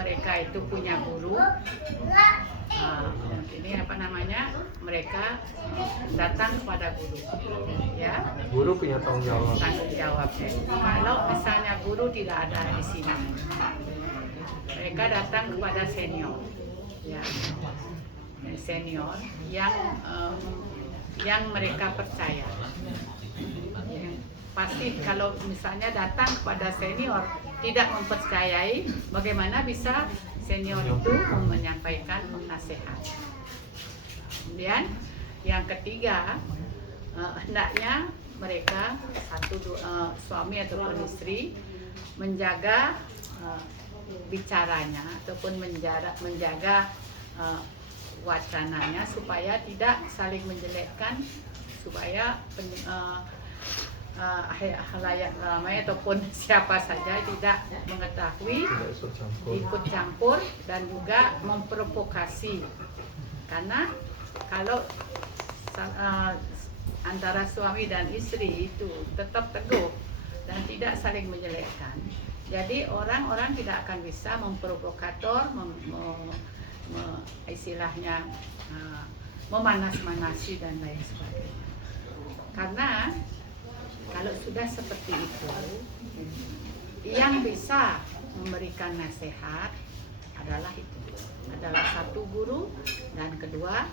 mereka itu punya guru, ini apa namanya, mereka datang kepada guru, ya. Guru punya tanggung jawab. Kalau misalnya guru tidak ada di sini, mereka datang kepada senior, ya, senior yang mereka percaya. Pasti kalau misalnya datang kepada senior tidak mempercayai, bagaimana bisa senior itu menyampaikan nasihat. Kemudian yang ketiga, hendaknya mereka suami ataupun istri menjaga bicaranya ataupun menjaga wacananya supaya tidak saling menjelekkan, supaya halayak ramai ataupun siapa saja tidak mengetahui, ikut campur dan juga memprovokasi. Karena kalau antara suami dan istri itu tetap teguh dan tidak saling menjelekkan, jadi orang-orang tidak akan bisa memprovokator, istilahnya memanas-manasi dan lain sebagainya. Karena kalau sudah seperti itu, yang bisa memberikan nasihat adalah satu guru, dan kedua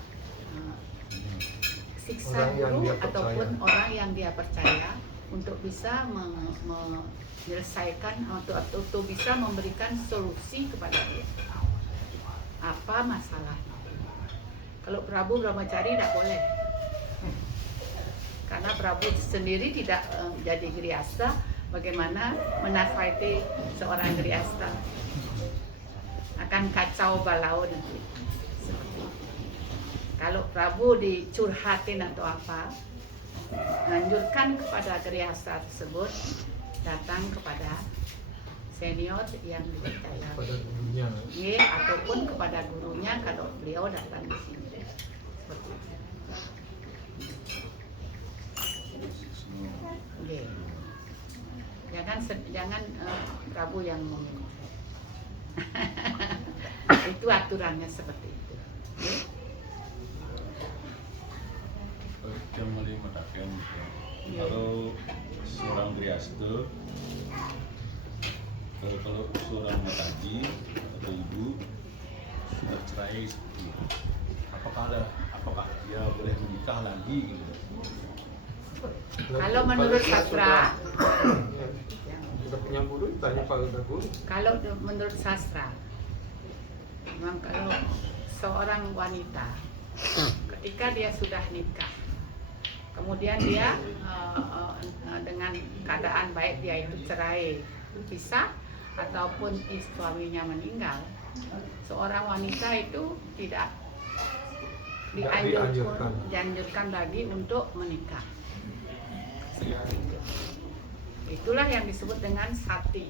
siksa guru ataupun orang yang dia percaya untuk bisa menyelesaikan atau bisa memberikan solusi kepada dia. Apa masalahnya? Kalau Prabu Brahmacari tidak boleh. Karena Prabu sendiri tidak jadi grihasta, bagaimana menasihati seorang grihasta? Akan kacau balau nanti. Kalau Prabu dicurhatin atau apa, menganjurkan kepada grihasta tersebut datang kepada senior yang dipercaya, ataupun kepada gurunya kalau beliau datang di sini. Jangan Prabu yang ngomong. Itu aturannya seperti itu. Yang melibatkan kalau seorang grihasta, kalau seorang mataji atau ibu sudah cerai seperti itu, apakah dia boleh menikah lagi gitu? Kalau menurut sastra, kita punya guru, tanya pada guru. Kalau menurut sastra, memang kalau seorang wanita ketika dia sudah nikah, kemudian dia dengan keadaan baik dia itu cerai, pisah, ataupun suaminya meninggal, seorang wanita itu tidak dianjurkan lagi untuk menikah. Itulah yang disebut dengan sati.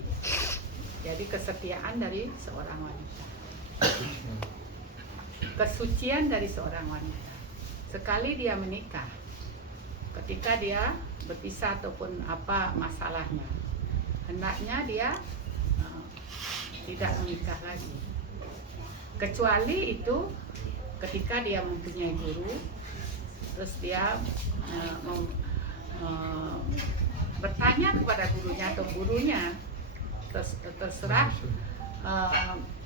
Jadi kesetiaan dari seorang wanita, kesucian dari seorang wanita. Sekali dia menikah, ketika dia berpisah ataupun apa masalahnya, hendaknya dia tidak menikah lagi. Kecuali itu ketika dia mempunyai guru, terus dia bertanya kepada gurunya atau gurunya terserah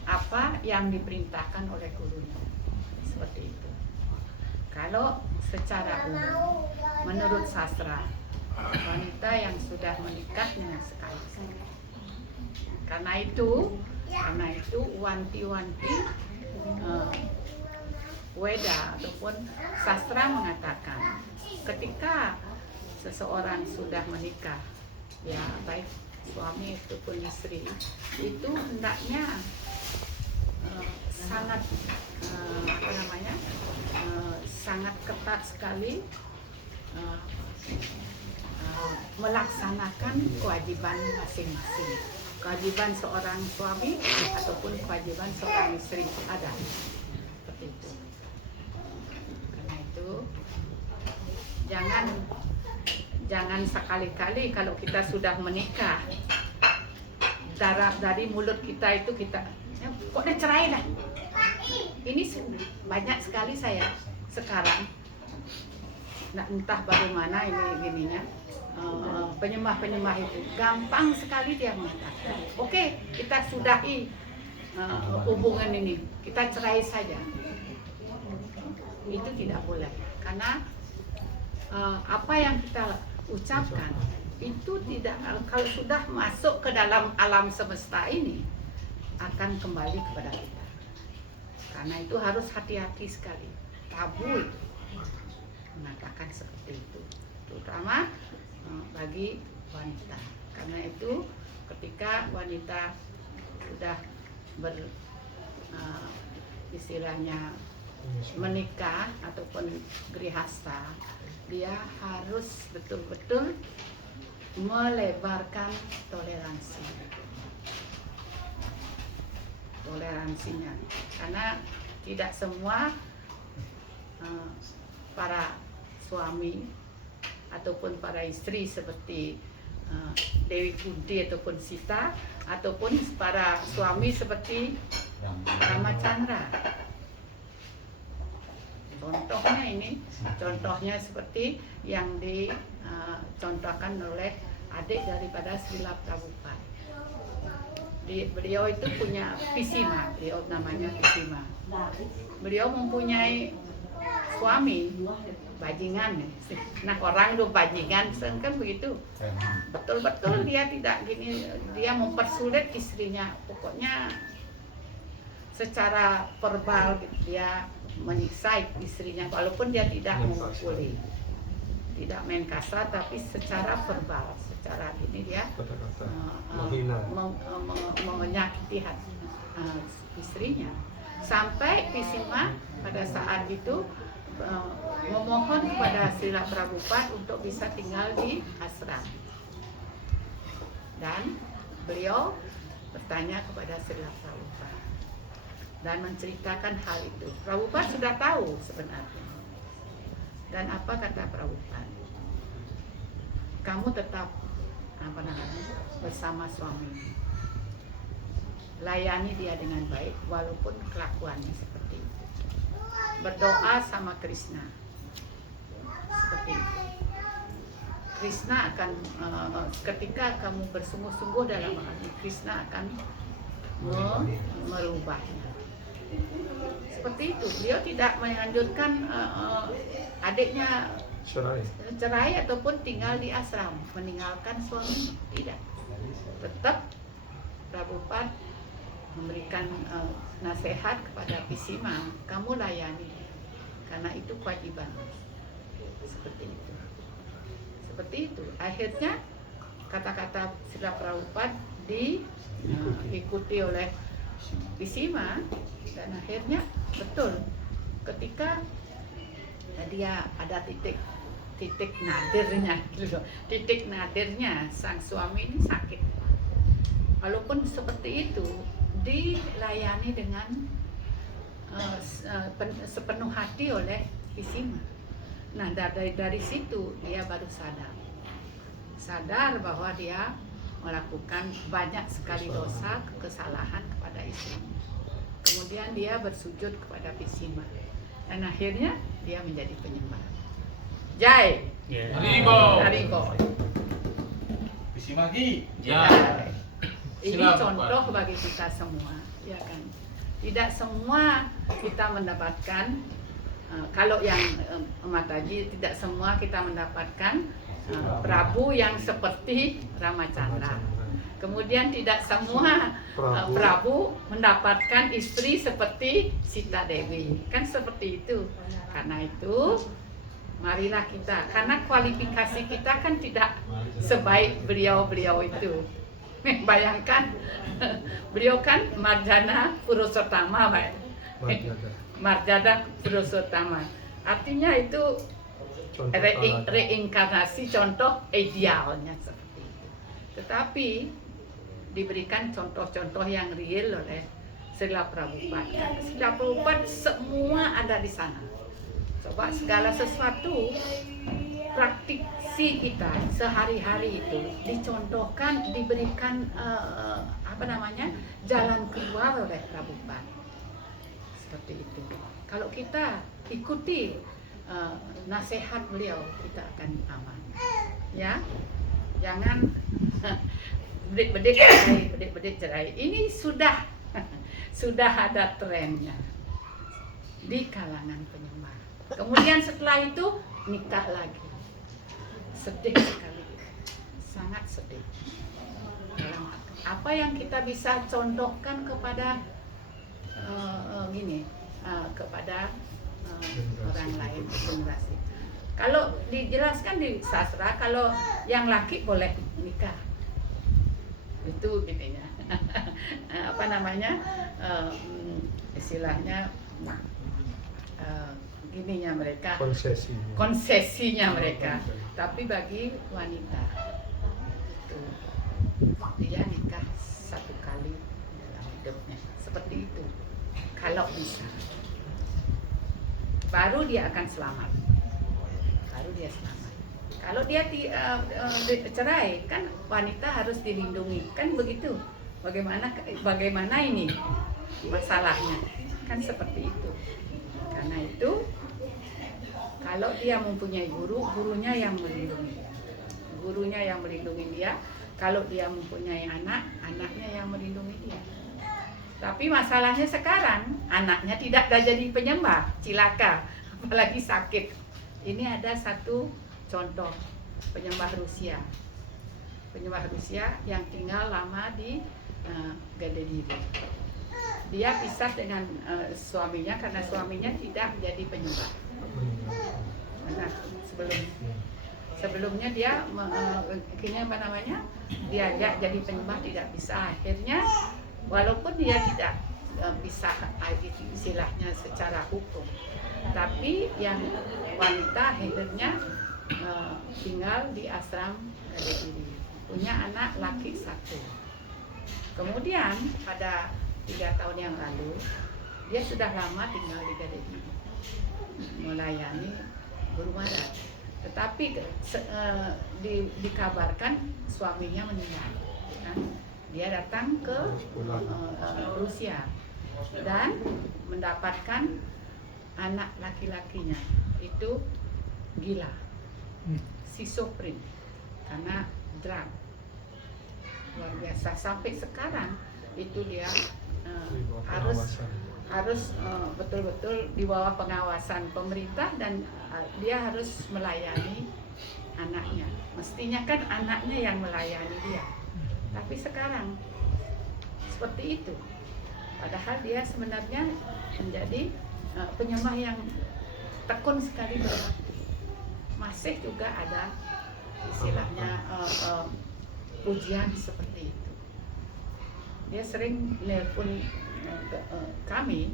apa yang diperintahkan oleh gurunya, seperti itu. Kalau secara umum menurut sastra, wanita yang sudah menikah dengan sekali. Karena itu wanti-wanti Weda ataupun sastra mengatakan ketika seseorang sudah menikah, ya baik suami ataupun istri, itu hendaknya sangat sangat ketat sekali melaksanakan kewajiban masing-masing, kewajiban seorang suami ataupun kewajiban seorang istri ada seperti itu. Karena itu jangan sekali-kali kalau kita sudah menikah, dari mulut kita itu kita Kok dia cerai dah? Ini banyak sekali saya sekarang, nah, entah bagaimana ini gininya, penyembah itu gampang sekali dia mengatakan, oke, kita sudahi hubungan ini, kita cerai saja. Itu tidak boleh, karena apa yang kita ucapkan itu tidak, kalau sudah masuk ke dalam alam semesta ini akan kembali kepada kita. Karena itu harus hati-hati sekali. Tabu mengatakan seperti itu, terutama bagi wanita. Karena itu ketika wanita sudah istilahnya menikah ataupun grihasta, dia harus betul-betul melebarkan toleransinya, karena tidak semua para suami ataupun para istri seperti Dewi Kunti ataupun Sita, ataupun para suami seperti Ramacandra. Contohnya seperti yang dicontohkan oleh adik daripada Srila Prabhupada. Beliau itu punya Pisima, beliau namanya Pisima. Beliau mempunyai suami bajingan. Nah, orang tuh bajingan kan begitu. Betul-betul dia tidak gini, dia mempersulit istrinya. Pokoknya secara verbal dia menyiksa istrinya, walaupun dia tidak memukuli, tidak main kasar, tapi secara verbal, secara ini dia menyakiti hati istrinya. Sampai Pisima pada saat itu memohon kepada Srila Prabhupada untuk bisa tinggal di ashram, dan beliau bertanya kepada Srila Prabhupada dan menceritakan hal itu. Prabhupada sudah tahu sebenarnya. Dan apa kata Prabhupada? Kamu tetap bersama suami, layani dia dengan baik walaupun kelakuannya seperti itu. Berdoa sama Krishna seperti itu. Krishna akan ketika kamu bersungguh-sungguh dalam hal ini, Krishna akan merubahnya. Seperti itu. Beliau tidak menganjurkan adiknya cerai ataupun tinggal di ashram, meninggalkan suami, tidak. Tetap Prabhupada memberikan nasihat kepada Pisima, kamu layani, karena itu kewajiban. Seperti itu. Seperti itu. Akhirnya kata-kata Srila Prabhupada diikuti oleh Pisima, dan akhirnya betul ketika dia ada titik nadirnya sang suami ini sakit, walaupun seperti itu dilayani dengan sepenuh hati oleh Pisima. Nah, dari situ dia baru sadar bahwa dia melakukan banyak sekali dosa, kesalahan kepada istrinya. Kemudian dia bersujud kepada Pisima, dan akhirnya dia menjadi penyembah. Jai. Haribo. Pisima Ki. Jai. Ini contoh bagi kita semua, ya kan? Tidak semua kita mendapatkan, kalau yang Mataji, tidak semua kita mendapatkan Prabu yang seperti Ramacandra. Kemudian tidak semua Prabu mendapatkan istri seperti Sita Dewi. Kan seperti itu. Karena itu marilah kita, karena kualifikasi kita kan tidak sebaik beliau-beliau itu. Bayangkan, beliau kan Marjana Purusottama, baik. Marjana Purusottama. Artinya itu reinkarnasi, contoh idealnya seperti itu. Tetapi diberikan contoh-contoh yang real oleh Srila Prabhupada. Srila Prabhupada semua ada di sana. Coba segala sesuatu praktisi kita sehari-hari itu dicontohkan, diberikan jalan keluar oleh Prabhupada. Seperti itu. Kalau kita ikuti nasihat beliau, kita akan aman. Ya, jangan bedik-bedik cerai. Ini sudah ada trennya di kalangan penyembah. Kemudian setelah itu nikah lagi. Sedih sekali, sangat sedih. Apa yang kita bisa contohkan kepada kepada orang lain, generasi. Kalau dijelaskan di sastra, kalau yang laki boleh nikah, itu gininya, istilahnya gininya mereka, konsesinya mereka. Tapi bagi wanita itu dia nikah 1 kali dalam hidupnya, seperti itu. Kalau bisa, baru dia akan selamat. Kalau dia cerai, kan wanita harus dilindungi, kan begitu. Bagaimana ini masalahnya, kan seperti itu. Karena itu, kalau dia mempunyai guru, gurunya yang melindungi dia. Kalau dia mempunyai anak, anaknya yang melindungi dia. Tapi masalahnya sekarang, anaknya tidak jadi penyembah, cilaka, apalagi sakit. Ini ada satu contoh penyembah Rusia yang tinggal lama di Gadediri. Dia pisah dengan suaminya karena suaminya tidak jadi penyembah. Nah, sebelumnya dia diajak jadi penyembah, tidak bisa. Akhirnya walaupun dia tidak bisa istilahnya secara hukum, tapi yang wanita akhirnya tinggal di ashram Gadediri, punya anak laki 1. Kemudian pada 3 tahun yang lalu, dia sudah lama tinggal di Gadediri, melayani Guru Maharaj. Tetapi dikabarkan suaminya meninggal. Kan? Dia datang ke Rusia dan mendapatkan anak laki-lakinya itu gila, schizofren karena drug, luar biasa. Sampai sekarang itu dia harus betul-betul di bawah pengawasan pemerintah, dan dia harus melayani anaknya. Mestinya kan anaknya yang melayani dia, tapi sekarang seperti itu. Padahal dia sebenarnya menjadi penyembah yang tekun sekali berbakti. Masih juga ada istilahnya pujian seperti itu. Dia sering nelpon kami,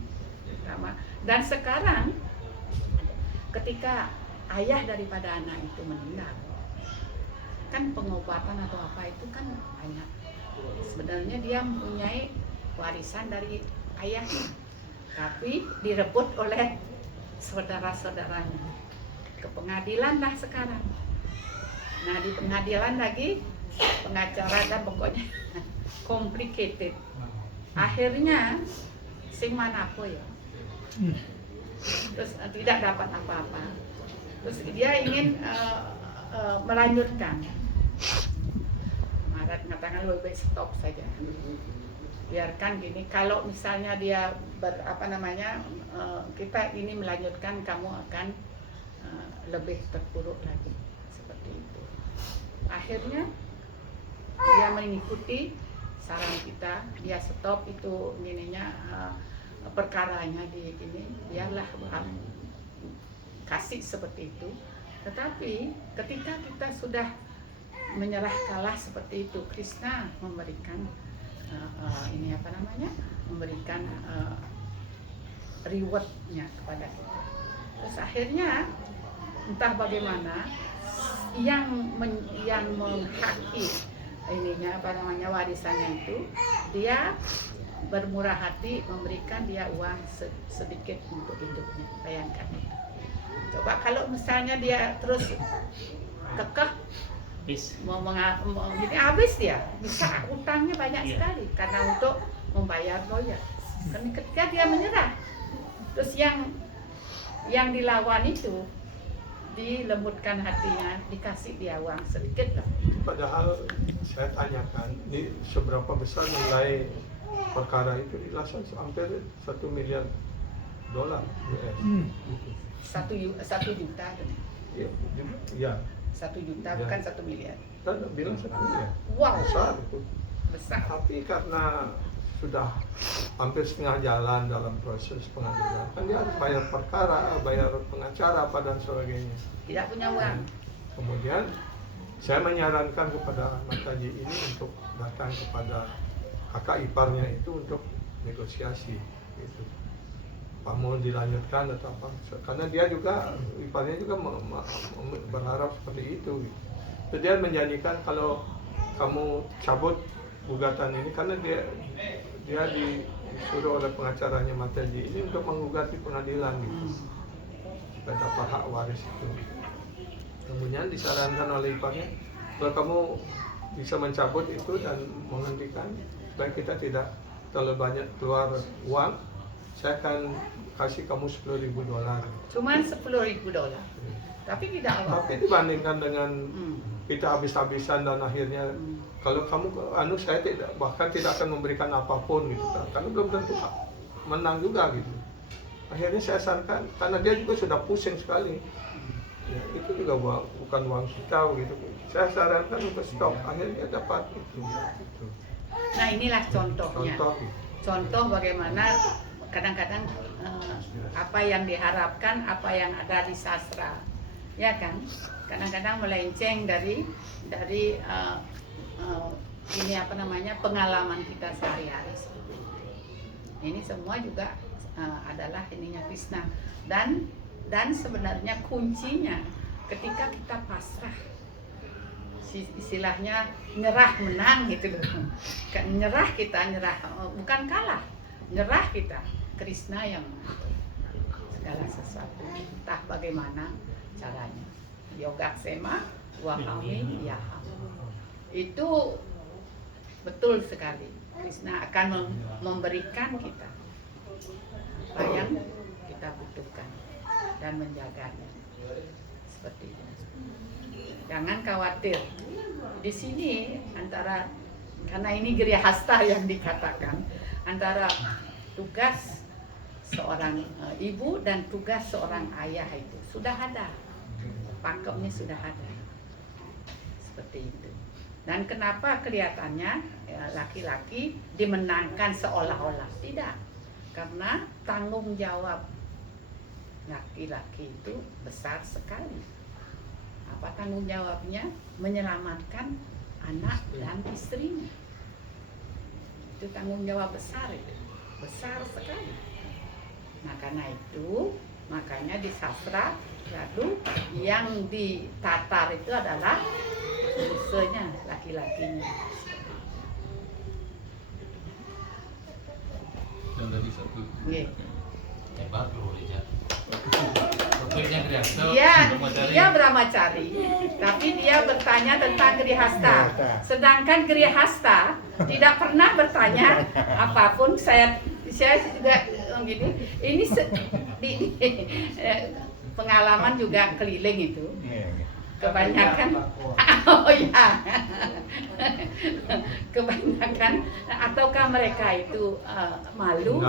dan sekarang ketika ayah daripada anak itu meninggal, kan pengobatan atau apa itu kan banyak. Sebenarnya dia mempunyai warisan dari ayahnya, tapi direbut oleh saudara-saudaranya. Ke pengadilan lah sekarang. Nah, di pengadilan lagi pengacara dan pokoknya complicated. Akhirnya sing manapo ya, terus tidak dapat apa-apa. Terus dia ingin melanjutkan. Marat mengatakan lebih baik stop saja. Biarkan gini. Kalau misalnya dia kita ini melanjutkan, kamu akan lebih terpuruk lagi, seperti itu. Akhirnya dia mengikuti saran kita, dia stop itu perkaranya di ini, biarlah kasih seperti itu. Tetapi ketika kita sudah menyerah kalah seperti itu, Krishna memberikan memberikan rewardnya kepada kita. Terus akhirnya entah bagaimana yang menghaki warisannya itu, dia bermurah hati memberikan dia uang sedikit untuk hidupnya. Bayangkan itu. Coba kalau misalnya dia terus kekeh gini, habis dia, bisa utangnya banyak sekali karena untuk membayar lawyer. Ketika dia menyerah, terus yang dilawan itu dilembutkan hatinya, dikasih dia uang sedikit lah. Padahal saya tanyakan, ini seberapa besar nilai perkara itu di Lasan? Hampir $1 miliar US. 1 juta. Iya. 1 juta Ya. bukan 1 miliar. Kan bilang 1 miliar. Wow, Besar itu. besar. Tapi karena sudah hampir setengah jalan dalam proses pengadilan, kan dia harus bayar perkara, bayar pengacara, dan sebagainya. Tidak punya uang. Kemudian saya menyarankan kepada Ahmad Haji ini untuk datang kepada kakak iparnya itu untuk negosiasi gitu. Apa mau dilanjutkan atau apa? Karena dia juga, iparnya juga berharap seperti itu gitu. Jadi dia menjanjikan kalau kamu cabut gugatan ini, karena dia disuruh oleh pengacaranya Mateli ini untuk menggugat di pengadilan gitu, supaya dapat hak waris itu. Kemudian disarankan oleh iparnya, kalau kamu bisa mencabut itu dan menghentikan, baik kita tidak terlalu banyak keluar uang, saya akan kasih kamu $10.000. Cuman $10.000. Tapi tidak apa. Tapi dibandingkan dengan kita habis-habisan dan akhirnya kalau kamu saya bahkan tidak akan memberikan apapun gitu kan, karena belum tentu menang juga gitu. Akhirnya saya sarankan, karena dia juga sudah pusing sekali ya, itu juga bukan uang kita gitu. Saya sarankan untuk stop, akhirnya dia dapat itu gitu. Nah, inilah contohnya. Contoh bagaimana kadang-kadang apa yang diharapkan, apa yang ada di sastra, ya kan? Kadang-kadang melenceng dari ini pengalaman kita sehari-hari. Ini semua juga adalah ininya Krishna, dan sebenarnya kuncinya ketika kita pasrah, istilahnya nyerah menang gitu loh. Nyerah bukan kalah, nyerah kita. Krishna yang mengatur segala sesuatu, entah bagaimana caranya. Yoga sema wahami yaham. Itu betul sekali. Krishna akan memberikan kita apa yang kita butuhkan dan menjaganya. Seperti itu. Jangan khawatir. Di sini karena ini Giriya Hasta yang dikatakan, antara tugas seorang ibu dan tugas seorang ayah itu sudah ada. Pakemnya sudah ada. Seperti itu. Dan kenapa kelihatannya laki-laki dimenangkan seolah-olah? Tidak. Karena tanggung jawab laki-laki itu besar sekali. Apa tanggung jawabnya? Menyelamatkan anak dan istrinya. Itu tanggung jawab besar itu. Besar sekali. Nah, karena itu makanya di sastra lalu yang ditatar itu adalah musuhnya, laki-lakinya. Dan tadi satu hebat loh ya. Dokternya Grihasta. Dia brahmacari, tapi dia bertanya tentang Grihasta. Sedangkan Grihasta tidak pernah bertanya apapun. Saya juga gini. Ini pengalaman juga keliling itu. Kebanyakan kebanyakan ataukah mereka itu malu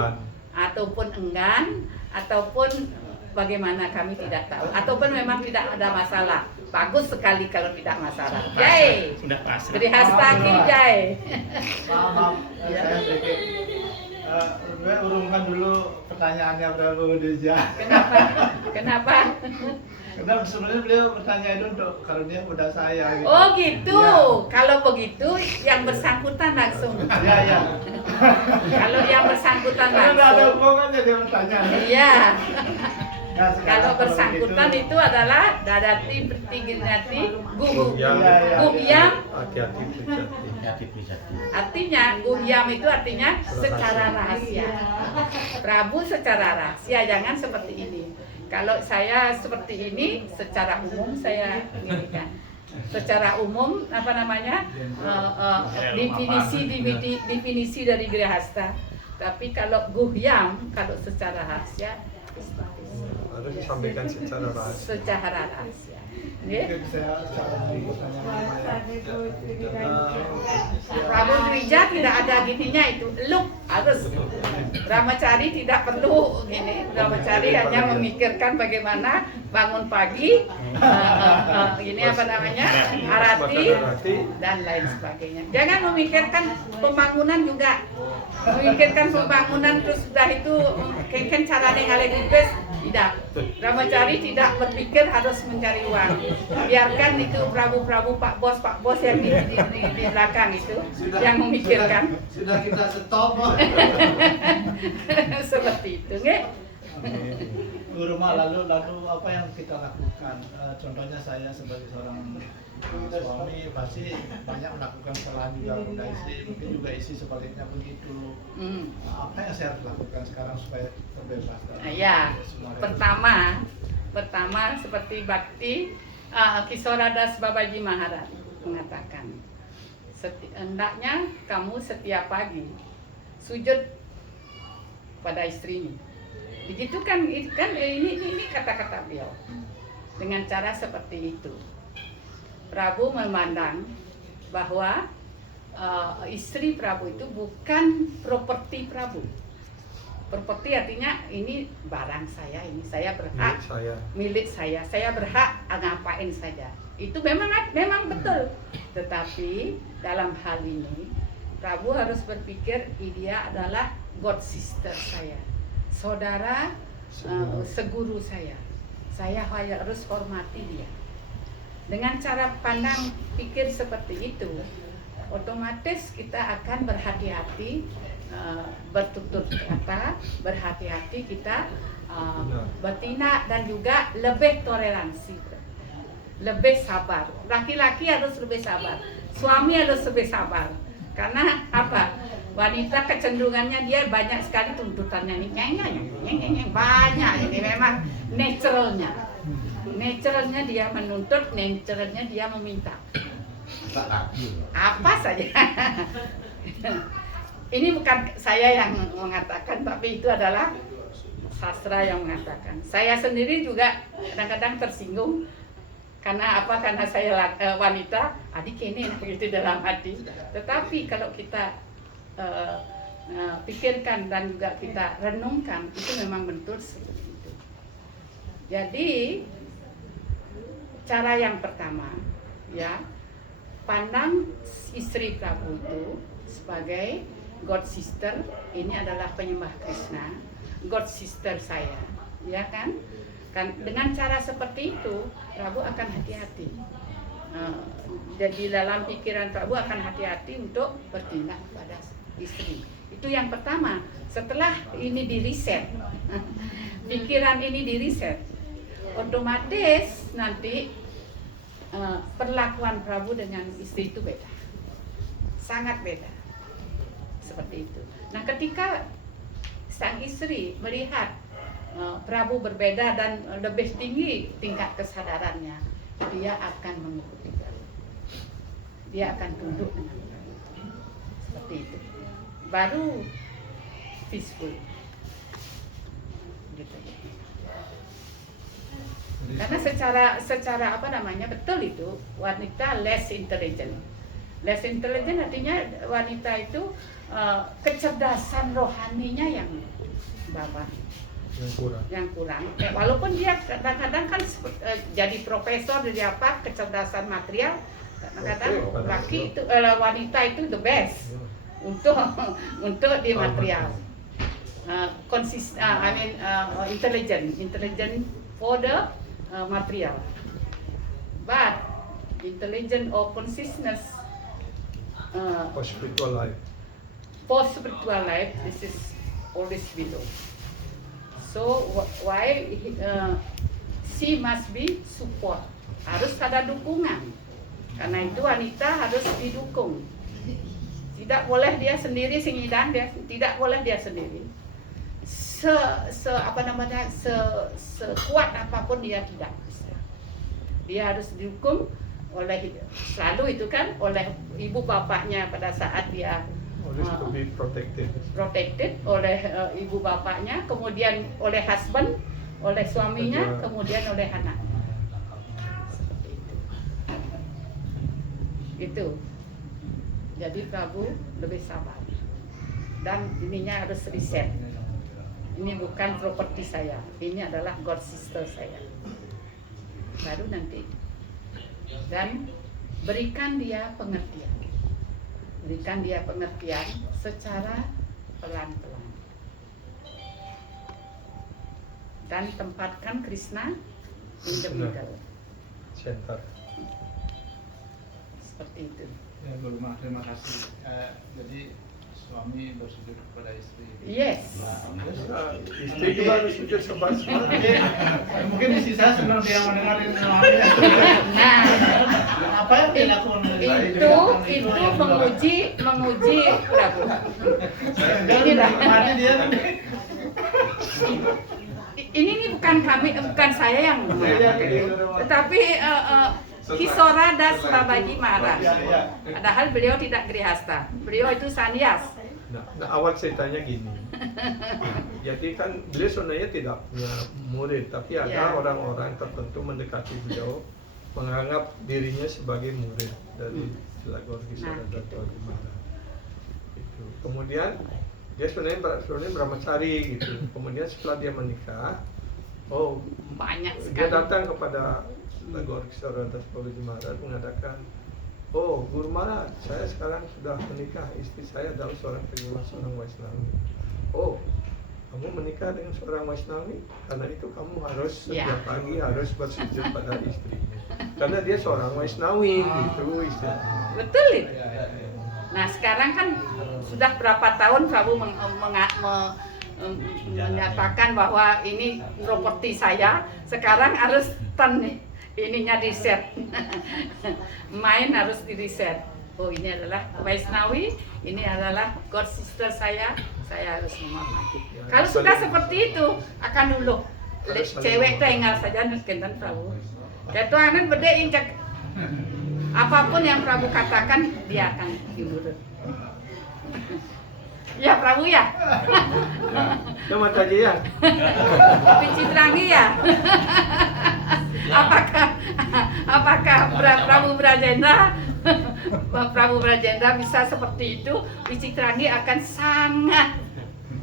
ataupun enggan ataupun bagaimana, kami tidak tahu, ataupun memang tidak ada masalah. Bagus sekali kalau tidak masalah. Jai. Sudah pasrah. Grihasta ki jai. Maaf, saya sedikit urungkan dulu pertanyaannya Prabu Deja. Kenapa? Karena sebenarnya beliau bertanya itu untuk karunia muda saya. Gitu. Oh gitu. Ya. Kalau begitu yang bersangkutan langsung. Ya. Kalau yang bersangkutan Karena ada langsung. hubungannya dia bertanya. Iya. Nah, Kalau bersangkutan itu adalah dadati bertingginati guhyam. Artinya guhyam itu artinya secara rahasia. Prabu secara rahasia, jangan seperti ini. Kalau saya seperti ini, secara umum saya ginikan. Secara umum apa namanya definisi dari Grihasta. Tapi kalau guhyam, kalau secara rahasia Harus disampaikan secara rahasia. secara rahasia. Nggih. Mungkin saya Prabu Dwija tidak ada gininya itu, look harus. Brahmacari tidak perlu gini. Brahmacari hanya memikirkan bagaimana bangun pagi, ini apa namanya, arati dan lain sebagainya. Jangan memikirkan pembangunan juga. Memikirkan pembangunan terus sudah itu kan caranya ngalih dibes. Tidak. Brahmacari tidak berpikir harus mencari uang. Biarkan itu prabu-prabu Pak Bos yang di belakang itu yang memikirkan. Sudah kita stop. Seperti itu, nggih. Guru mah lalu apa yang kita lakukan? Contohnya saya sebagai seorang suami pasti banyak melakukan kesalahan juga pada istri, mungkin juga istri sebaliknya begitu. Apa yang saya harus lakukan sekarang supaya terbebas? Ya, pertama seperti Bhakti Kisoradas Babaji Maharaj mengatakan, hendaknya kamu setiap pagi sujud pada istrimu. Begitu kan ini kata-kata beliau. Dengan cara seperti itu, Prabu memandang bahwa istri Prabu itu bukan properti Prabu. Properti artinya ini barang saya, ini saya berhak, milik saya berhak ngapain saja. Itu memang betul. Tetapi dalam hal ini Prabu harus berpikir dia adalah God sister saya, saudara seguru saya. Saya harus hormati dia. Dengan cara pandang pikir seperti itu, otomatis kita akan berhati-hati bertutur kata, berhati-hati kita bertindak dan juga lebih toleransi, lebih sabar. Laki-laki harus lebih sabar, suami harus lebih sabar. Karena apa? Wanita kecenderungannya dia banyak sekali tuntutannya nih, banyak. Ini memang naturalnya dia menuntut, naturalnya dia meminta apa saja. Ini bukan saya yang mengatakan, tapi itu adalah sastra yang mengatakan. Saya sendiri juga kadang-kadang tersinggung. Karena apa? Karena saya wanita, adik ini begitu dalam hati. Tetapi kalau kita pikirkan dan juga kita renungkan, itu memang betul seperti itu. Jadi cara yang pertama, ya, pandang istri Prabu itu sebagai God sister. Ini adalah penyembah Krishna, God sister saya, ya kan? Dengan cara seperti itu, Prabu akan hati-hati. Jadi dalam pikiran Prabu akan hati-hati untuk bertindak kepada istri. Itu yang pertama. Setelah ini diriset, pikiran ini diriset, otomatis nanti perlakuan Prabu dengan istri itu beda, sangat beda. Seperti itu. Nah, ketika sang istri melihat Prabu berbeda dan lebih tinggi tingkat kesadarannya, dia akan mengikuti Prabu. Dia akan tunduk dengan Prabu. Seperti itu. Baru peaceful. Gitu. Karena secara apa namanya, betul itu wanita less intelligent. Less intelligent artinya wanita itu kecerdasan rohaninya yang bawah, yang kurang. Walaupun dia kadang-kadang kan jadi profesor, jadi apa, kecerdasan material, kadang-kadang laki itu wanita itu the best untuk di material. Intelligent for the material, but intelligent or consciousness for spiritual life. For spiritual life, this is always below. So why she must be support, harus ada dukungan. Karena itu wanita harus didukung. Tidak boleh dia sendiri singidan, dia tidak boleh dia sendiri. sekuat apapun dia tidak bisa. Dia harus dihukum oleh selalu itu kan oleh ibu bapaknya pada saat dia Always to be protected. oleh ibu bapaknya, kemudian oleh husband, oleh suaminya, kemudian oleh anak. Seperti itu. Itu. Jadi Prabu lebih sabar. Dan ininya harus riset. Ini bukan properti saya. Ini adalah God sister saya. Baru nanti. Dan berikan dia pengertian. Berikan dia pengertian secara pelan-pelan. Dan tempatkan Krishna in the middle. Center. Seperti itu. Ya, Bu Rumah, terima kasih. Jadi suami bersujud kepada istri. Yes. Istri juga harus sujud sama Mungkin istri saya senang dia mendengarin suaminya. Nah, Apa yang dilakukan oleh itu menguji Prabu. Inilah. Dia Ini bukan bukan saya yang mengatakan itu, tetapi Kisora Das Babaji Maharaj. Padahal beliau tidak grihasta, beliau itu sannyas. Nah, awal ceritanya gini. Jadi kan beliau sebenarnya tidak punya murid, tapi ada Ya. orang-orang tertentu mendekati beliau, menganggap dirinya sebagai murid dari Sila Gorgisara Nah, dan gitu. Babaji Maharaj. Itu. Kemudian dia sebenarnya brahmachari gitu. Kemudian setelah dia menikah, Banyak dia sekali. datang kepada Sila Gorgisara dan Babaji Maharaj mengatakan, "Oh, Guru Maharaj, saya sekarang sudah menikah. Istri saya adalah seorang pengguna, seorang Waisnawi. Oh, kamu menikah dengan seorang Waisnawi, karena itu kamu harus setiap Ya. pagi harus bersujud pada istrimu. Karena dia seorang Waisnawi, gitu istilahnya." Betul itu. Nah sekarang kan sudah berapa tahun Prabu menyatakan bahwa ini properti saya. Sekarang harus turn nih. Ininya di reset. Main harus di reset. Oh, ini adalah Waisnawi, ini adalah God sister saya harus menghormati. Kalau sudah seperti itu, akan dulu cewek tinggal saja neken Prabu. Ketuanan beda incak. Apapun yang Prabu katakan, dia akan diurut. Ya Prabu ya. Ya Mataji ya. Picitrangi ya. Apakah Prabu Brajendra bisa seperti itu? Picitrangi akan sangat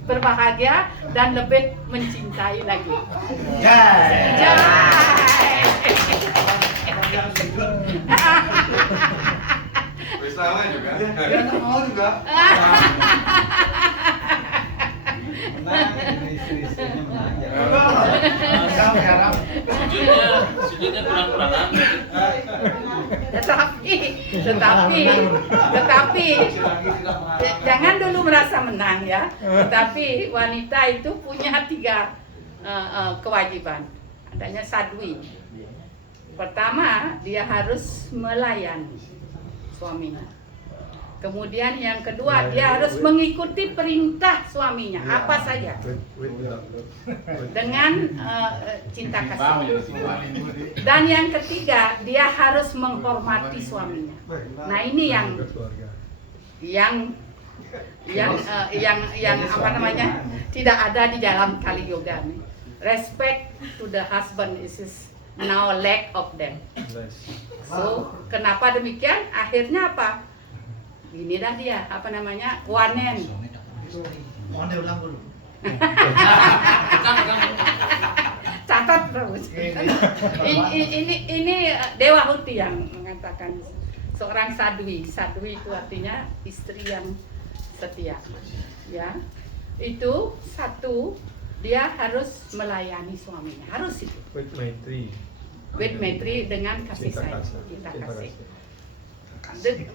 berbahagia dan lebih mencintai lagi. Jai. Bersama juga. Dia tak mau juga. Menang, istri-istrinya menang. Sujudnya kurang-kurangan. Tetapi jangan dulu merasa menang ya. Tetapi wanita itu punya 3 kewajiban. Adanya sadwi. Pertama, dia harus melayani suaminya. Kemudian yang kedua, dia harus mengikuti perintah suaminya, apa saja, dengan cinta kasih. Dan yang ketiga, dia harus menghormati suaminya. Nah ini yang apa namanya, tidak ada di dalam Kali Yoga nih. Respect to the husband is now lack of them. So kenapa demikian? Akhirnya apa? Ini dah dia, apa namanya, wanen. Mohon diulang dulu. Catat terus. Ini Dewa Huti yang mengatakan seorang sadwi. Sadwi itu artinya istri yang setia. Ya, itu satu, dia harus melayani suaminya, harus itu. With Maitri. With Maitri, dengan kasih sayang, Cinta kita kasih. kasih.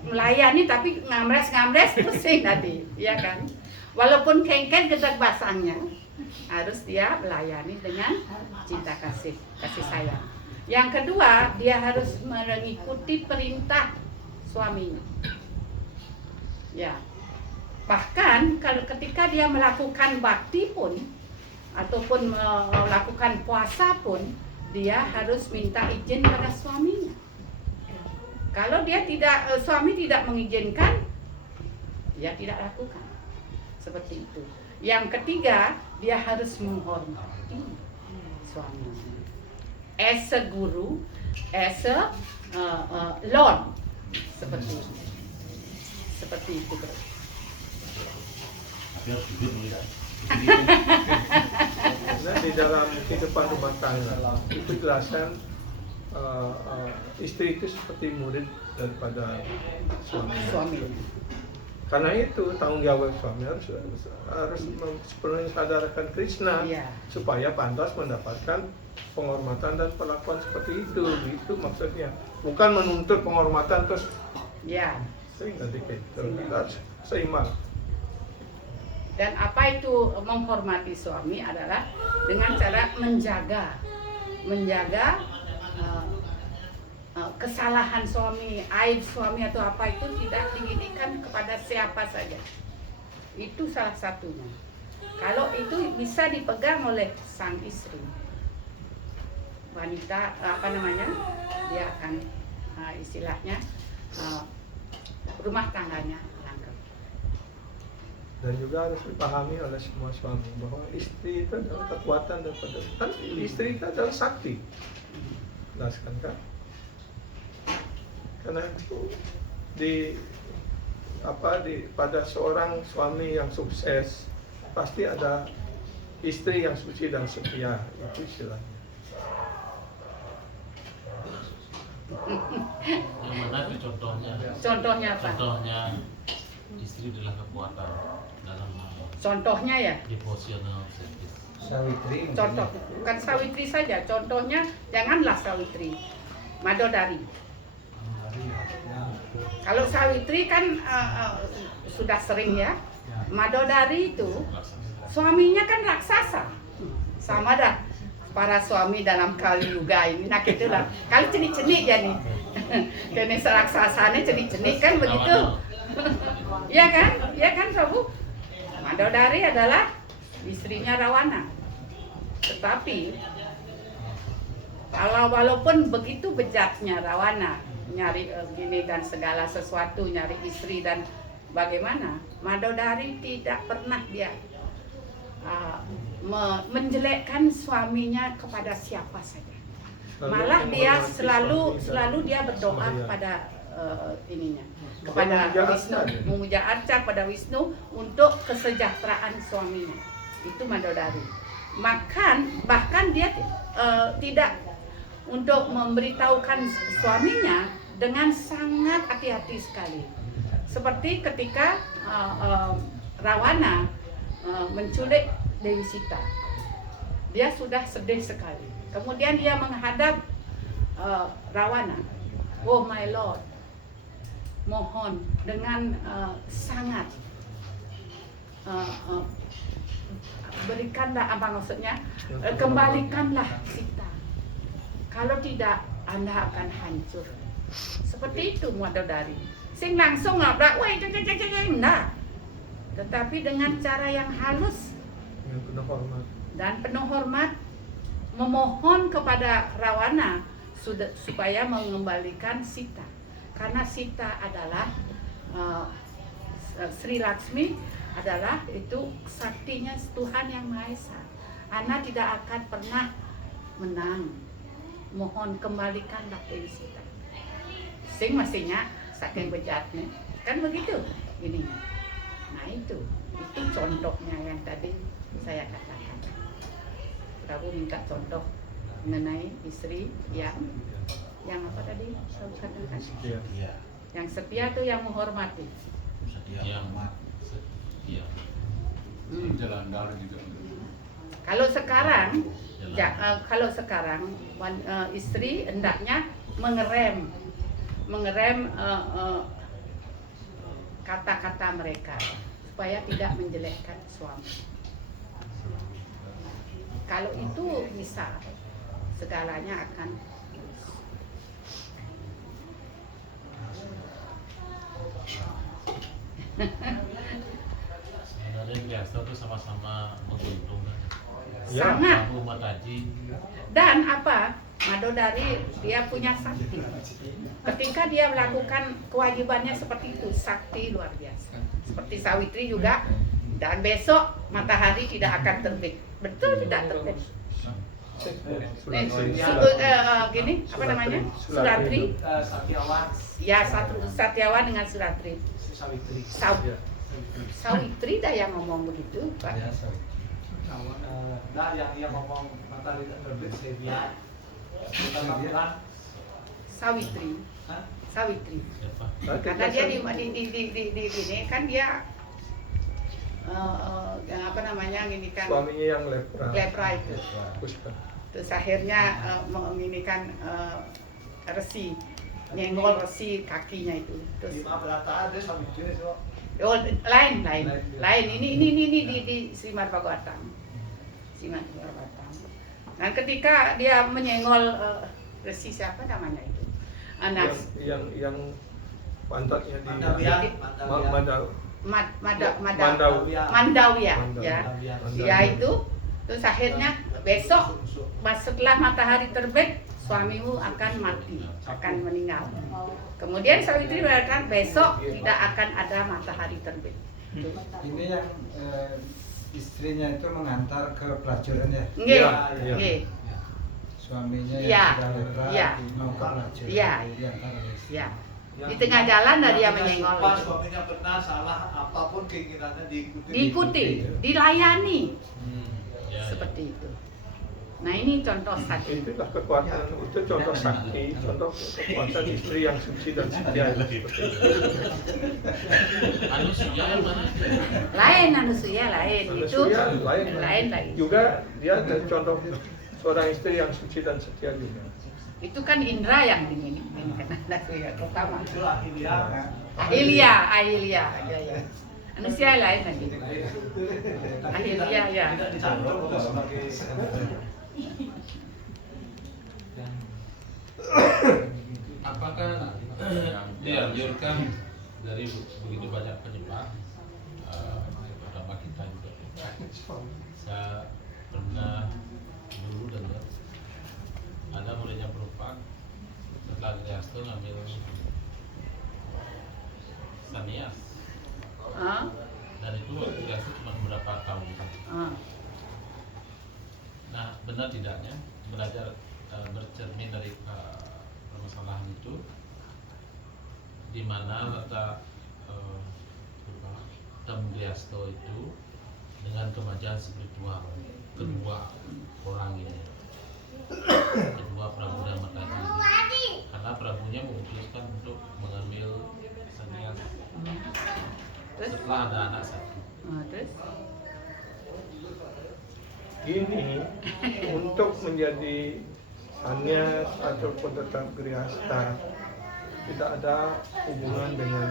Melayani tapi ngamres pusing tadi, ya kan? Walaupun kengken gedak basangnya, harus dia melayani dengan cinta kasih sayang. Yang kedua, dia harus mengikuti perintah suaminya. Ya. Bahkan kalau ketika dia melakukan bakti pun, ataupun melakukan puasa pun dia harus minta izin pada suaminya. Kalau dia tidak, suami tidak mengizinkan, dia tidak lakukan. Seperti itu. Yang ketiga, dia harus menghormati suaminya. As a guru, as a lord, seperti itu. Seperti itu, bro. Tapi harus jujur melihat. Nah, di dalam kehidupan rumah tangga itu jelaskan istri itu seperti murid daripada suami. Karena itu tanggung jawab suami harus sepenuhnya sadarkan Krishna Iya. supaya pantas mendapatkan penghormatan dan perlakuan seperti itu. Itu maksudnya. Bukan menuntut penghormatan terus Ya. sehingga dikit. Harus seimbang. Dan apa itu menghormati suami adalah dengan cara menjaga kesalahan suami, aib suami atau apa itu tidak diginikan kepada siapa saja. Itu salah satunya. Kalau itu bisa dipegang oleh sang istri, wanita dia akan istilahnya rumah tangganya langgeng. Dan juga harus dipahami oleh semua suami bahwa istri itu adalah kekuatan daripada kan istri itu adalah sakti. Jelaskan kan? Karena itu pada seorang suami yang sukses pasti ada istri yang suci dan setia, itu istilahnya. Yang mana itu contohnya? Contohnya apa? Contohnya istri adalah kekuatan dalam Contohnya ya. devotional service. Sawitri. Contoh, bukan Sawitri saja. Contohnya janganlah Sawitri, Madodari. Kalau Sawitri kan sudah sering ya. Madodari itu suaminya kan raksasa. Sama dah para suami dalam Kali Yuga ini. Nah gitulah. Kalau cenik-cenik jadi. Kene raksasanya cenik-cenik kan begitu. Iya kan? Iya kan Prabu? Madodari adalah istrinya Rawana. Tetapi walaupun begitu bejatnya Rawana nyari gini dan segala sesuatu, nyari istri dan bagaimana, Madodari tidak pernah dia menjelekkan suaminya kepada siapa saja. Malah dia selalu dia berdoa kepada ininya, kepada Wisnu, memuja arca kepada Wisnu untuk kesejahteraan suaminya. Itu Madodari. Bahkan dia tidak untuk memberitahukan suaminya dengan sangat hati-hati sekali. Seperti ketika Rawana menculik Dewi Sita. Dia sudah sedih sekali. Kemudian dia menghadap Rawana. Oh my lord, mohon dengan sangat berikanlah apa maksudnya, kembalikanlah Sita. Kalau tidak, Anda akan hancur. Seperti itu Madodari. Sing langsung ngabrak, woi, nah. Tetapi dengan cara yang halus Yang penuh hormat. dan penuh hormat, memohon kepada Rawana supaya mengembalikan Sita. Karena Sita adalah Sri Laksmi adalah itu saktinya Tuhan Yang Maha Esa. Ana tidak akan pernah menang. Mohon kembalikanlah Dewi Sita. Sing mestinya saking bejatnya kan begitu ininya. Nah itu contohnya yang tadi saya katakan. Prabu minta contoh mengenai istri yang apa tadi saya katakan? Iya. Yang setia tuh yang menghormati. Setia Yang hormat. setia. Jalan dalam juga. Kalau sekarang istri hendaknya mengerem kata-kata mereka supaya tidak menjelekkan suami. Kalau itu bisa, segalanya akan Sebenarnya biasa tuh sama-sama menguntungkan. Ya. sangat. Prabu Mataji. Dan apa? Madodari dia punya sakti. Ketika dia melakukan kewajibannya seperti itu, sakti luar biasa. Seperti Sawitri juga. Dan besok matahari tidak akan terbit. Betul tidak terbit. Gini apa namanya? Suratri. Satyawan, Ya Satyawan dengan Suratri. Sawitri. Ya. Sawitri dah yang ngomong begitu, Pak. Nah, yang ngomong matahari terbit Sevia. Kita lakukan. Sawitri. Hah? Sawitri. Siapa? Karena dia di gini kan dia yang apa namanya gini kan Suaminya yang lepra itu. Puspa. Terus akhirnya menginikan resi, nyenggol resi kakinya itu. Terus Lima berata ada Sawitri so. oh, lain. Ini di Srimad Bhagavatam. Srimad Bhagavatam. Nah, ketika dia menyenggol resi siapa namanya itu? Anas Yang pantatnya di Mandawya. Mandawya ya. Mandawya. Ya itu. Terus akhirnya besok setelah matahari terbit suamimu akan mati, akan meninggal. Kemudian Sawitri mengatakan besok tidak akan ada matahari terbit. Ini yang istrinya itu mengantar ke pelacuran ya, Nggih, Ya, ya. nggih. suaminya yang Ya, sudah lepra ya. mau ke pelacuran. Ya. Diantar oleh istri. Ya. Di tengah jalan dah dia menyenggol Pas itu. suaminya benar salah apapun keinginannya diikuti. Diikuti, dilayani Ya, seperti itu. Nah, ini contoh satu. Itulah kekuatan, itu contoh sakti, contoh kekuatan istri yang suci dan setia. Seperti itu. Anusuya yang mana? Lain Anusuya lain itu Manusia lain. lain lagi. Juga dia ada contoh seorang istri yang suci dan setia juga. Itu kan Indra yang diinginkan Anusuya pertama. Itu Ahilia. Ahilia, ya. Anusuya lain lagi. Ahilia ya. Tidak dicantum itu sebagai Apakah dianjurkan dari begitu banyak penyebab, terutama kita juga? Saya pernah dulu dengar ada muridnya Prabhupada setelah Grihasto ngambil sannyas, Ah, dan itu waktu Grihasto cuma beberapa tahun. ah. Nah, benar tidaknya belajar bercermin dari permasalahan itu, di mana letak Grihasto itu dengan kemajuan spiritual kedua orang ini, kedua Prabu dan Mataji ini. Karena Prabunya memutuskan untuk mengambil sannyas Terus, setelah ada anak satu. terus, Gini, untuk menjadi sannyas ataupun tetap grihasta tidak ada hubungan dengan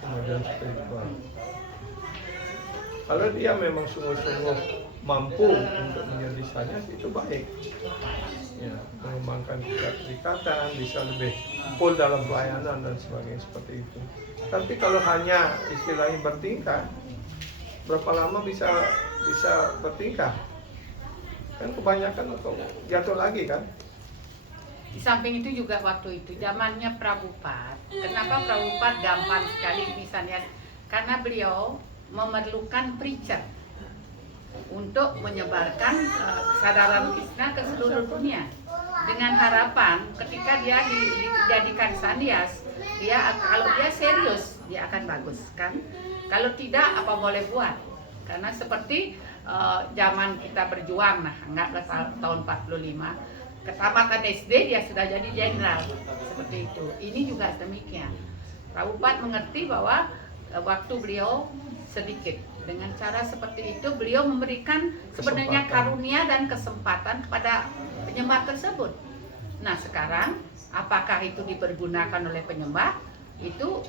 kemajuan spiritual. Kalau dia memang sungguh-sungguh mampu untuk menjadi sannyas, itu baik. Ya, mengembangkan ikatan, bisa lebih full dalam pelayanan dan sebagainya seperti itu. Tapi kalau hanya istilahnya bertingkah, berapa lama bisa bertingkah? Kan kebanyakan jatuh lagi kan? di samping itu juga waktu itu zamannya Prabhupada. Kenapa Prabhupada gampang sekali misalnya? Karena beliau memerlukan preacher untuk menyebarkan kesadaran Krishna ke seluruh dunia. Dengan harapan ketika dia dijadikan sannyas, kalau dia serius dia akan bagus kan. Kalau tidak apa boleh buat. Karena seperti zaman kita berjuang, nggak tahun 45, ketamatan SD dia sudah jadi jenderal seperti itu. Ini juga demikian. Prabhupada mengerti bahwa waktu beliau sedikit. Dengan cara seperti itu beliau memberikan sebenarnya karunia dan kesempatan kepada penyembah tersebut. Nah sekarang apakah itu dipergunakan oleh penyembah? Itu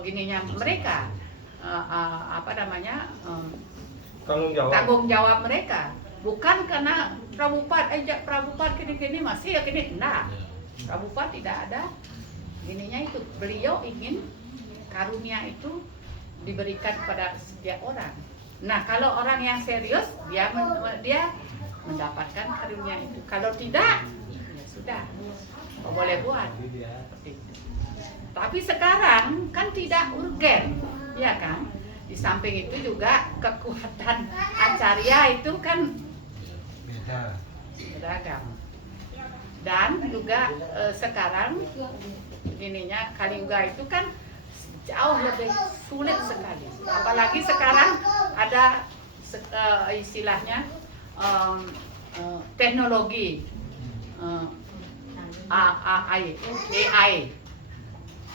gininya mereka tanggung jawab mereka. Bukan karena Prabhupada gini masih ya gini, enggak. Prabhupada tidak ada gininya itu. Beliau ingin karunia itu diberikan kepada setiap orang. Nah, kalau orang yang serius dia mendapatkan karunia itu. Kalau tidak, ya sudah, nggak boleh buat. Tapi sekarang kan tidak urgen, ya kan? Di samping itu juga kekuatan acarya itu kan Beda. beragam. Dan juga sekarang ininya Kaliuga itu kan jauh lebih sulit sekali. Apalagi sekarang ada istilahnya teknologi AI,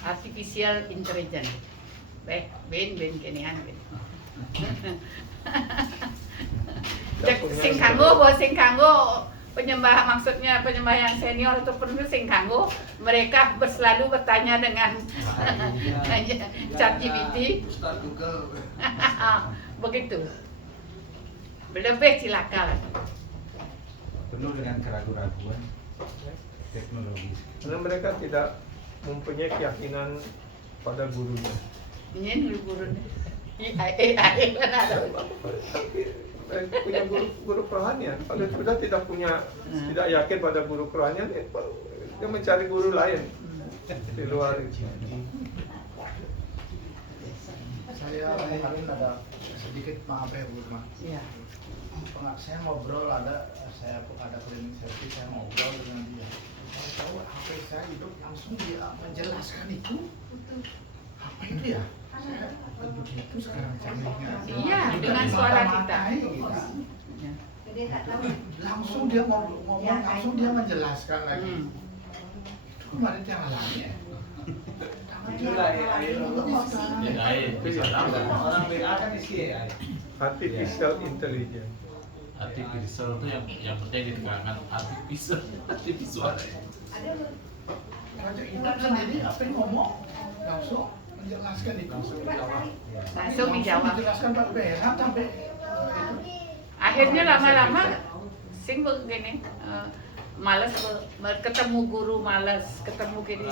artificial intelligence. Ben kenian ben. Sing kanggo penyembah, maksudnya penyembah yang senior itu perlu sing kanggo mereka selalu bertanya dengan ChatGPT. Begitu. Lebih cilaka lagi. Penuh dengan keraguan-raguan teknologi. Karena mereka tidak mempunyai keyakinan pada gurunya. Ini guru AI mana ada. Punya guru kerohanian. Kalau sudah tidak tidak yakin pada guru kerohanian, dia mencari guru lain di luar itu. Saya kemarin ada sedikit maaf ya Bu Ma. Iya. Saya ngobrol ada klinik servis, saya ngobrol dengan dia. Saya tahu HP saya hidup langsung dia menjelaskan itu. Apa itu ya? Saya begitu sekarang canggihnya. Iya, dengan suara kita. Gitu. Langsung dia ngomong, langsung dia menjelaskan lagi. Itu kemarin yang alami ya. Itulah AI. Ya AI bisa tahu. Orang BA kan isi AI. Artificial intelligence. Artificial itu yang penting ditekankan artificial. Raja Intan sendiri apa yang ngomong langsung menjelaskan itu. Langsung dijawab. Menjelaskan Pak Behan sampai Akhirnya lama-lama sing begini malas ketemu guru, malas ketemu gini.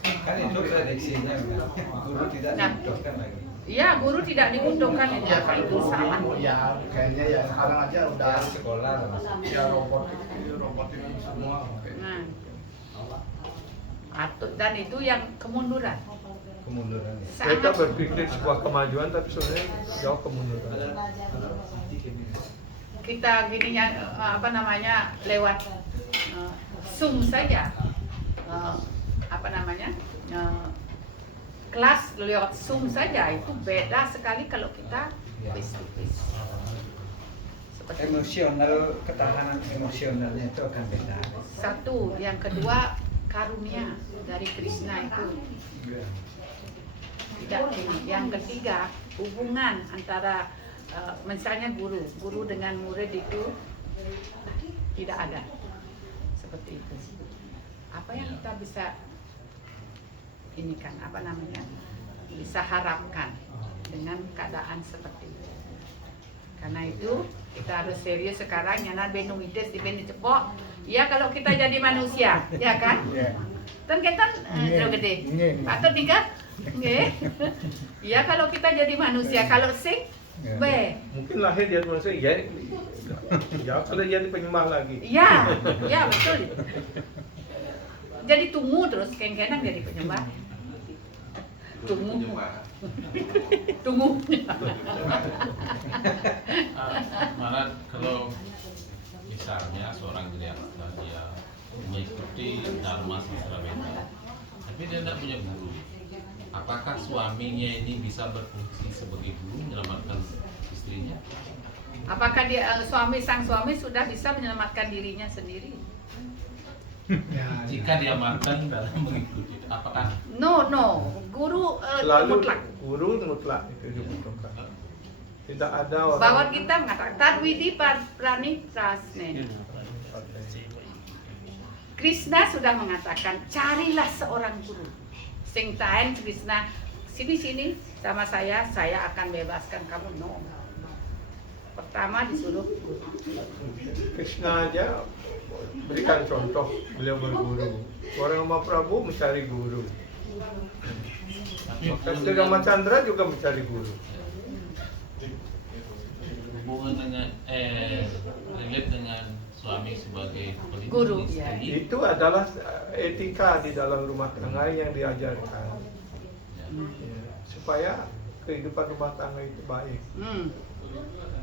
Kan itu prediksinya udah. Guru tidak Nah. dibutuhkan lagi. Iya, guru tidak dibutuhkan itu. ya kan Itu sama. ya kayaknya ya sekarang aja udah Udah sekolah lah. ya robotik semua. Nah, dan itu yang kemunduran. Kemunduran ya. Mereka Sangat berpikir sebuah kemajuan, tapi sebenarnya jauh kemunduran. kita gininya lewat Zoom saja. Kelas lewat Zoom saja itu beda sekali kalau kita face to face. Seperti itu. Emosional, ketahanan emosionalnya itu akan beda. Satu, yang kedua karunia dari Krishna itu tidak ini. Yang ketiga hubungan antara misalnya guru dengan murid itu tidak ada seperti itu. Apa yang kita bisa ini kan bisa harapkan dengan keadaan seperti itu. Karena itu kita harus serius sekarang nyana benuides di beni cepok. Ya kalau kita jadi manusia, ya kan? Kan kita gede. Atau tiga? Nggih. Ya kalau kita jadi manusia, kalau sing be. Mungkin lahir dia manusia, ya kalau jadi penyembah lagi. Ya betul. Jadi tunggu terus, keng-kenang jadi penyembah. Tunggu. Malah kalau misalnya seorang geriasta dia mengikuti Dharma Sastra Veda, tapi dia tidak punya guru, apakah suaminya ini bisa berfungsi sebagai guru menyelamatkan istrinya? Apakah sang suami sudah bisa menyelamatkan dirinya sendiri? Jika dia matang dalam mengikuti, apakah No, guru Selalu mutlak. guru mutlak itu dibutuhkan. Tidak ada orang. Bahwa kita mengatakan Tadwidi Prani Prasne. Krishna sudah mengatakan carilah seorang guru. Sing taen Krishna sini sama saya akan bebaskan kamu. No. Pertama disuruh guru. Krishna aja berikan contoh, beliau berguru. Orang Mahaprabhu mencari guru. Sri Ramachandra juga mencari guru. hubungan dengan relate suami sebagai pelindung Guru, istri. ya. Itu adalah etika di dalam rumah tangga yang diajarkan. Ya. Ya, supaya kehidupan rumah tangga itu baik.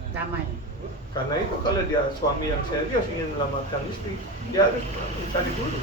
Damai. Karena itu kalau dia suami yang serius ingin menyelamatkan istri, dia harus mencari guru.